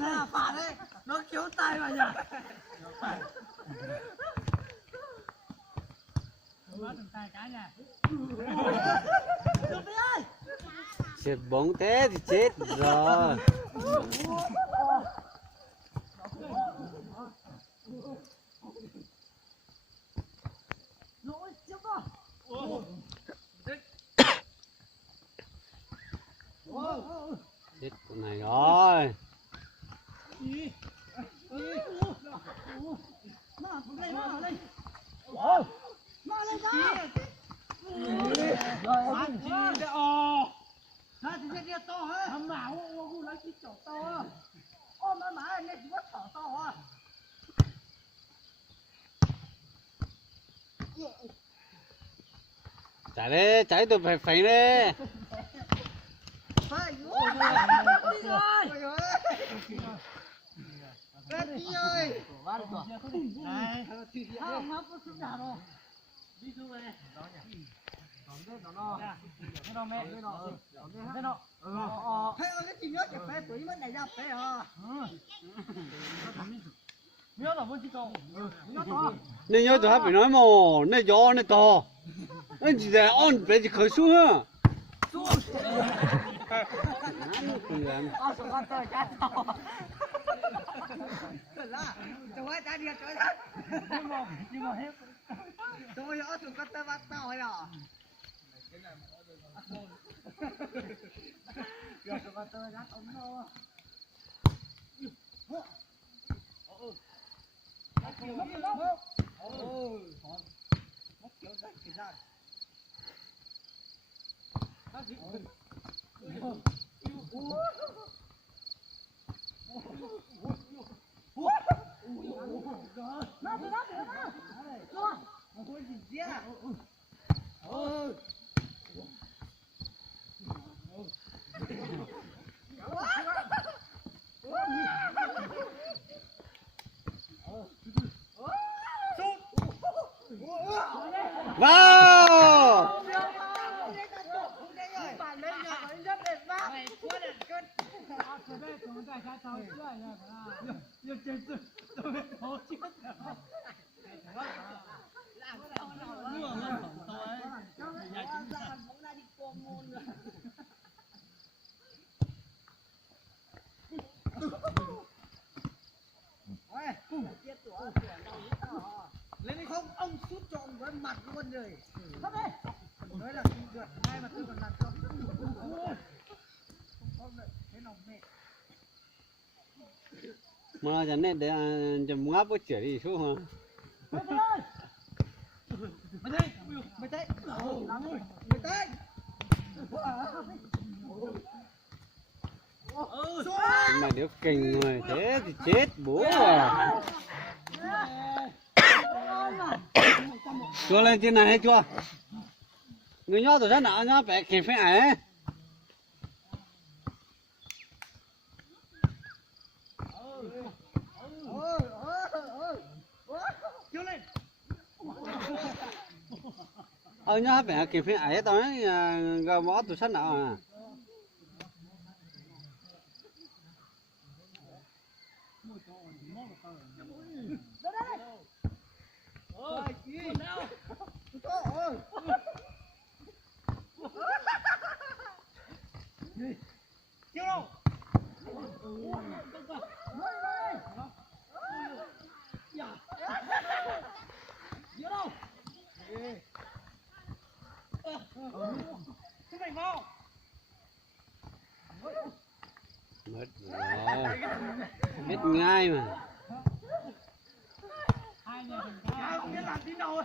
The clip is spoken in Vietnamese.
Nó phạt đấy, nó kéo tay vào nhỉ. Chết bóng thế thì chết rồi. Chết con này rồi. Chạy đi, chạy tôi phải đi. Nên nhớ tôi phải nói mà, nên gió nên to. Anh chỉ để on về chỉ khởi xuống ha. Vào. Lên đi không, ông sút trộm với mặt luôn rồi. Nói là được, ngay mà tôi còn làm cho. Thế lòng mệt. Mà chẳng nên để chầm ngáp với trẻ đi xuống mà. Mày thấy, mày thấy, mày thấy. Mà nếu kinh rồi thế thì chết bố à. Chua lên trên này hay chưa? Người nhỏ tuổi rất nào nhỏ phải kịp phải ấy. Nhỏ phải kịp phải ấy tao nói gà mỏ tuổi rất nào à. Mất rồi. Biết ngay mà. Không biết làm tí đâu.